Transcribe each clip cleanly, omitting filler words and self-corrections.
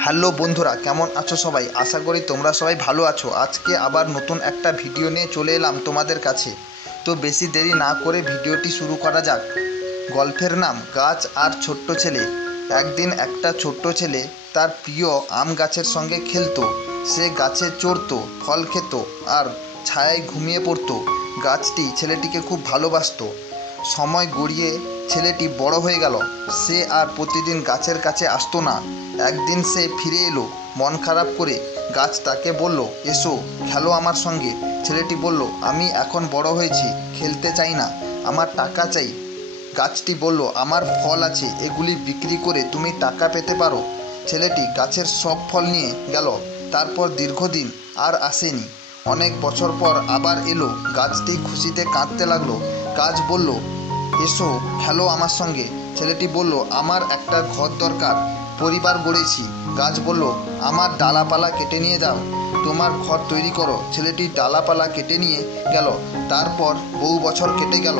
Hello বন্ধুরা, কেমন আছো সবাই? আশা করি তোমরা সবাই ভালো আছো। আজকে আবার নতুন একটা ভিডিও নিয়ে চলে এলাম তোমাদের কাছে। তো বেশি দেরি না করে ভিডিওটি শুরু করা যাক। গল্পের নাম গাছ আর ছোট্ট ছেলে। একদিন একটা ছোট্ট ছেলে তার প্রিয় আম গাছের সঙ্গে খেলতো। সে গাছে চড়তো, ফল খেত আর ছায়ায় ঘুমিয়ে পড়তো। গাছটি ছেলেটিকে খুব ভালোবাসতো। সময় গড়িয়ে ছেলেটি বড় হয়ে গেল। সে আর প্রতিদিন গাছের কাছে আসতো না। একদিন সে ফিরে এলো মন খারাপ করে। গাছ তাকে বলল, এসো খেলো আমার সঙ্গে। ছেলেটি বলল, আমি এখন বড় হয়েছি, খেলতে চাই না, আমার টাকা চাই। গাছটি বলল, আমার ফল আছে, এগুলি বিক্রি করে তুমি টাকা পেতে পারো। ছেলেটি গাছের সব ফল নিয়ে গেল। তারপর দীর্ঘদিন আর আসেনি। অনেক বছর পর আবার এলো। গাছটি খুশিতে কাঁদতে লাগলো। গাছ বলল, এসো খেলো আমার সঙ্গে। ছেলেটি বলল, আমার একটা ঘর দরকার, পরিবার গড়েছি। গাছ বলল, আমার ডালাপালা কেটে নিয়ে যাও, তোমার ঘর তৈরি করো। ছেলেটি ডালাপালা কেটে নিয়ে গেল। তারপর বহু বছর কেটে গেল।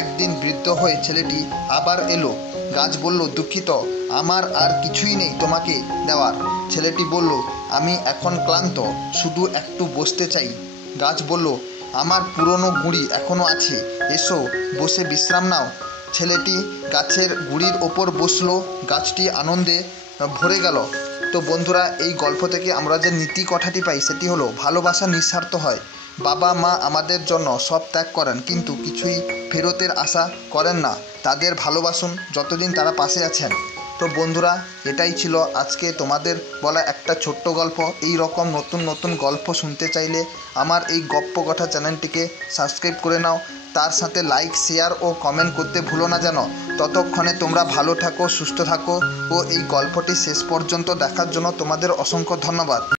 একদিন বৃদ্ধ হয়ে ছেলেটি আবার এলো। গাছ বলল, দুঃখিত, আমার আর কিছুই নেই তোমাকে দেওয়ার। ছেলেটি বলল, আমি এখন ক্লান্ত, শুধু একটু বসতে চাই। গাছ বলল, আমার পুরনো গুঁড়ি এখনও আছে, এসো বসে বিশ্রাম নাও। ছেলেটি গাছের গুঁড়ির ওপর বসলো। গাছটি আনন্দে ভরে গেল। তো বন্ধুরা, এই গল্প থেকে আমরা যে নীতি কথাটি পাই সেটি হলো, ভালোবাসা নিঃস্বার্থ হয়। বাবা মা আমাদের জন্য সব ত্যাগ করেন, কিন্তু কিছুই ফেরতের আশা করেন না। তাদের ভালোবাসুন যতদিন তারা পাশে আছেন। তো বন্ধুরা, এটাই ছিল আজকে তোমাদের বলা একটা ছোট্ট গল্প। এই রকম নতুন নতুন গল্প শুনতে চাইলে আমার এই গপ্প কথা চ্যানেলটিকে সাবস্ক্রাইব করে নাও। তার সাথে লাইক, শেয়ার ও কমেন্ট করতে ভুলো না যেন। ততক্ষণে তোমরা ভালো থাকো, সুস্থ থাকো ও এই গল্পটি শেষ পর্যন্ত দেখার জন্য তোমাদের অসংখ্য ধন্যবাদ।